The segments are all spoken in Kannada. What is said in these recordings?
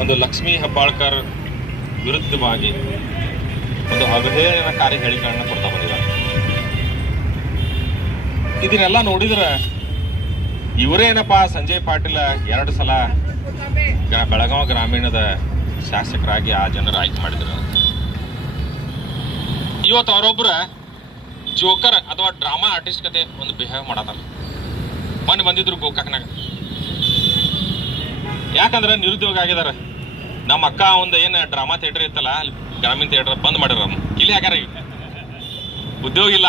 ಒಂದು ಲಕ್ಷ್ಮೀ ಹೆಬ್ಬಾಳ್ಕರ್ ವಿರುದ್ಧವಾಗಿ ಒಂದು ಅವಹೇಳನಕಾರಿ ಹೇಳಿಕೆಗಳನ್ನ ಕೊಡ್ತಾ ಬಂದಿದ್ದಾರೆ. ಇದನ್ನೆಲ್ಲ ನೋಡಿದ್ರೆ ಇವರೇನಪ್ಪ ಸಂಜಯ್ ಪಾಟೀಲ್ ಎರಡು ಸಲ ಬೆಳಗಾವಿ ಗ್ರಾಮೀಣದ ಶಾಸಕರಾಗಿ ಆ ಜನರ ಆಯ್ಕೆ ಮಾಡಿದ್ರು. ಇವತ್ತು ಅವರೊಬ್ಬರ ಜೋಕರ್ ಅಥವಾ ಡ್ರಾಮಾ ಆರ್ಟಿಸ್ಟ್ ಕತೆ ಒಂದು ಬಿಹೇವ್ ಮಾಡತ್ತಾರ ಮೊನ್ನೆ ಬಂದಿದ್ರು ಗೋಕಾಕ್ನಾಗ. ಯಾಕಂದ್ರೆ ನಿರುದ್ಯೋಗ ಆಗಿದಾರೆ ನಮ್ಮ ಅಕ್ಕ ಒಂದು ಏನು ಡ್ರಾಮಾ ಥಿಯೇಟರ್ ಇತ್ತಲ್ಲ ಗ್ರಾಮೀಣ ಥಿಯೇಟರ್ ಬಂದ್ ಮಾಡ್ಯಾರ ಇಲ್ಲಿ ಯಾಕಾರ ಉದ್ಯೋಗ ಇಲ್ಲ.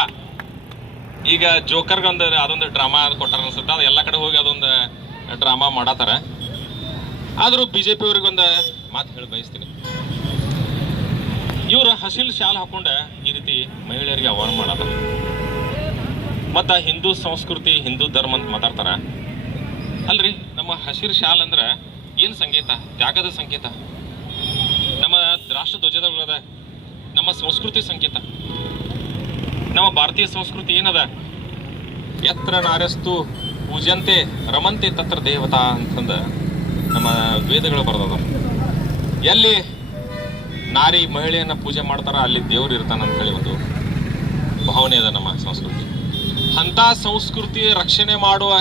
ಈಗ ಜೋಕರ್ಗೆ ಒಂದು ಅದೊಂದು ಡ್ರಾಮಾ ಕೊಟ್ಟಾರ ಅನ್ಸುತ್ತೆ. ಅದು ಎಲ್ಲ ಕಡೆ ಹೋಗಿ ಅದೊಂದು ಡ್ರಾಮಾ ಮಾಡತ್ತಾರ. ಆದರೂ ಬಿ ಜೆ ಪಿ ಅವ್ರಿಗೊಂದು ಮಾತು ಹೇಳಿ ಬಯಸ್ತೀನಿ. ಇವರು ಹಸಿಲ್ ಶಾಲ್ ಹಾಕೊಂಡ ಈ ರೀತಿ ಮಹಿಳೆಯರಿಗೆ ಅವಮಾನ ಮಾಡತ್ತಾರ ಮತ್ತು ಹಿಂದೂ ಸಂಸ್ಕೃತಿ, ಹಿಂದೂ ಧರ್ಮ ಅಂತ ಮಾತಾಡ್ತಾರ. ಅಲ್ರಿ, ನಮ್ಮ ಹಸಿರು ಶಾಲ್ ಅಂದ್ರ ಏನ್ ಸಂಕೇತ ತ್ಯಾಗದ ಸಂಕೇತ ನಮ್ಮ ರಾಷ್ಟ್ರ ಧ್ವಜದ ನಮ್ಮ ಸಂಸ್ಕೃತಿ ಸಂಕೇತ ನಮ್ಮ ಭಾರತೀಯ ಸಂಸ್ಕೃತಿ ಏನದ? ಎತ್ರ ನಾರಸ್ತು ಪೂಜಂತೆ ರಮಂತೆ ತತ್ರ ದೇವತಾ ಅಂತಂದ ನಮ್ಮ ವೇದಗಳು ಬರ್ದದ. ಎಲ್ಲಿ ನಾರಿ ಮಹಿಳೆಯನ್ನ ಪೂಜೆ ಮಾಡ್ತಾರ, ಅಲ್ಲಿ ದೇವ್ರು ಇರ್ತಾನ ಅಂತ ಹೇಳಿ ಒಂದು ಭಾವನೆ ಅದ ನಮ್ಮ ಸಂಸ್ಕೃತಿ. ಅಂತ ಸಂಸ್ಕೃತಿ ರಕ್ಷಣೆ ಮಾಡುವ,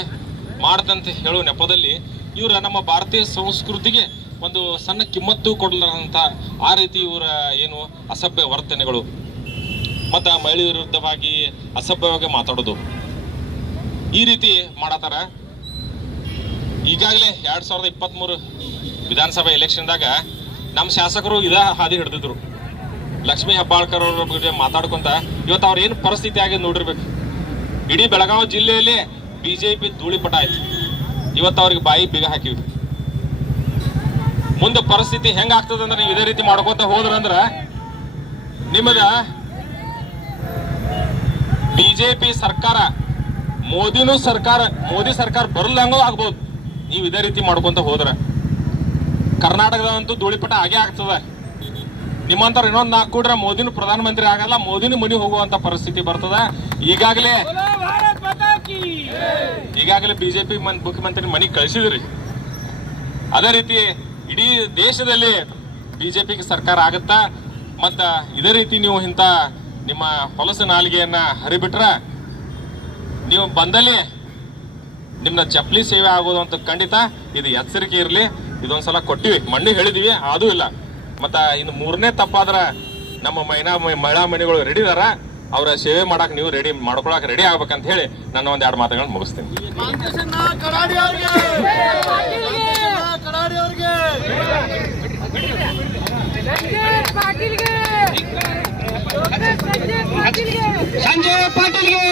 ಮಾಡದಂತ ಹೇಳುವ ನೆಪದಲ್ಲಿ ಇವರ ನಮ್ಮ ಭಾರತೀಯ ಸಂಸ್ಕೃತಿಗೆ ಒಂದು ಸಣ್ಣ ಕಿಮ್ಮತ್ತು ಕೊಡಲಾರಂತ ಆ ರೀತಿ ಇವರ ಏನು ಅಸಭ್ಯ ವರ್ತನೆಗಳು. ಮತ್ತು ಮಹಿಳೆಯ ವಿರುದ್ಧವಾಗಿ ಅಸಭ್ಯವಾಗಿ ಮಾತಾಡೋದು. ಈ ರೀತಿ ಮಾಡತ್ತಾರ ಈಗಾಗಲೇ ಎರಡು ಸಾವಿರದ ಇಪ್ಪತ್ತ್ಮೂರು ವಿಧಾನಸಭೆ ಎಲೆಕ್ಷನ್ದಾಗ ನಮ್ಮ ಶಾಸಕರು ಇದ ಹಾದಿ ಹಿಡಿದಿದ್ರು. ಲಕ್ಷ್ಮೀ ಹೆಬ್ಬಾಳ್ಕರ್ ಅವರ ಬಗ್ಗೆ ಮಾತಾಡ್ಕೊಂತ ಇವತ್ತು ಅವ್ರ ಏನು ಪರಿಸ್ಥಿತಿ ಆಗಿದೆ ನೋಡಿರ್ಬೇಕು. ಇಡೀ ಬೆಳಗಾವಿ ಜಿಲ್ಲೆಯಲ್ಲಿ ಬಿಜೆಪಿ ಧೂಳಿಪಟ ಆಯ್ತು. ಇವತ್ತು ಅವ್ರಿಗೆ ಬಾಯಿ ಬೀಗ ಹಾಕಿವಿ ಮುಂದೆ ಪರಿಸ್ಥಿತಿ ಹೆಂಗಾಗ್ತದಂದ್ರೆ ನೀವು ಇದೇ ರೀತಿ ಮಾಡ್ಕೋತ ಹೋದ್ರಂದ್ರ ನಿಮ್ಮದ ಬಿಜೆಪಿ ಸರ್ಕಾರ, ಮೋದಿನೂ ಸರ್ಕಾರ, ಮೋದಿ ಸರ್ಕಾರ ಬರಲ್ಲಂಗೂ ಆಗ್ಬೋದು. ನೀವು ಇದೇ ರೀತಿ ಮಾಡ್ಕೊಂತ ಹೋದ್ರ. ಕರ್ನಾಟಕದಂತೂ ಧೂಳಿಪಟ ಹಾಗೆ ಆಗ್ತದ. ನಿಮ್ಮಂತರ ಇನ್ನೊಂದು ನಾಲ್ಕು ಕೂಡ್ರೆ ಮೋದಿನೂ ಪ್ರಧಾನಮಂತ್ರಿ ಆಗಲ್ಲ, ಮೋದಿನೂ ಮನೆ ಹೋಗುವಂತ ಪರಿಸ್ಥಿತಿ ಬರ್ತದ. ಈಗಾಗಲೇ ಈಗಾಗಲೇ ಬಿಜೆಪಿ ಮುಖ್ಯಮಂತ್ರಿ ಮನೆಗೆ ಕಳಿಸಿದ್ರಿ. ಅದೇ ರೀತಿ ಇಡೀ ದೇಶದಲ್ಲಿ ಬಿಜೆಪಿಗೆ ಸರ್ಕಾರ ಆಗತ್ತಾ? ಮತ್ತ ಇದೇ ರೀತಿ ನೀವು ಇಂಥ ನಿಮ್ಮ ಹೊಲಸು ನಾಲಿಗೆಯನ್ನ ಹರಿಬಿಟ್ರ ನೀವು ಬಂದಲ್ಲಿ ನಿಮ್ನ ಚಪ್ಪಲಿ ಸೇವೆ ಆಗೋದು ಅಂತ ಖಂಡಿತ ಇದು ಎಚ್ಚರಿಕೆ ಇರಲಿ. ಇದೊಂದ್ಸಲ ಕೊಟ್ಟಿವಿ. ಮಣ್ಣು ಹೇಳಿದಿವಿ ಅದೂ ಇಲ್ಲ. ಮತ್ತ ಇನ್ನು ಮೂರನೇ ತಪ್ಪಾದ್ರ ನಮ್ಮ ಮೈನಾ ಮಹಿಳಾ ಮನೆಗಳು ರೆಡಿ ಇದಾರ ಅವರ ಸೇವೆ ಮಾಡಕ್ಕೆ ನೀವು ರೆಡಿ ಮಾಡ್ಕೊಳಕ್ ರೆಡಿ ಆಗ್ಬೇಕಂತ ಹೇಳಿ ನನ್ನ ಒಂದ್ ಎರಡು ಮಾತುಗಳನ್ನ ಮುಗಿಸ್ತೀನಿ ಸಂಜಯ್ ಪಾಟೀಲ್ಗೆ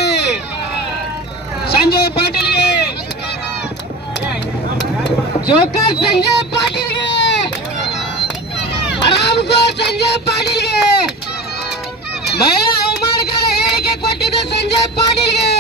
ಸಂಜಯ ಪಾಟೀಲ್ಗೆ ಜೋಕರ್ ಸಂಜಯ್ ಪಾಟೀಲ್ಗೆ ಆರಾಮ್ ಸಂಜಯ್ ಪಾಟೀಲ್ಗೆ ಮಹಿಳಾ ಕೊಟ್ಟಿದ್ದು ಸಂಜಯ್ ಪಾಟೀಲ್ಗೆ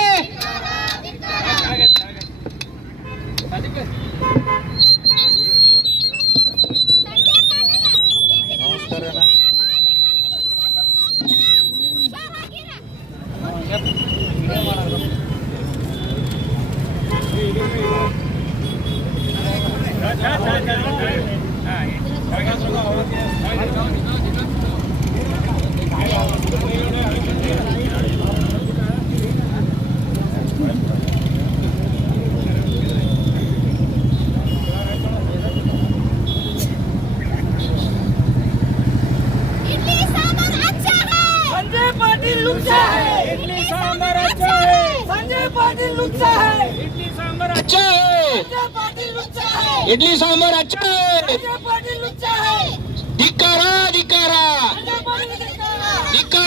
Thank you. पाटील लुच्चा है। इडली सांबर अच्छा है। संजय पाटील लुच्चा है। इडली सांबर अच्छा है। संजय पाटील लुच्चा है। इडली सांबर अच्छा है। संजय पाटील लुच्चा है। धिकारा धिकारा धिकारा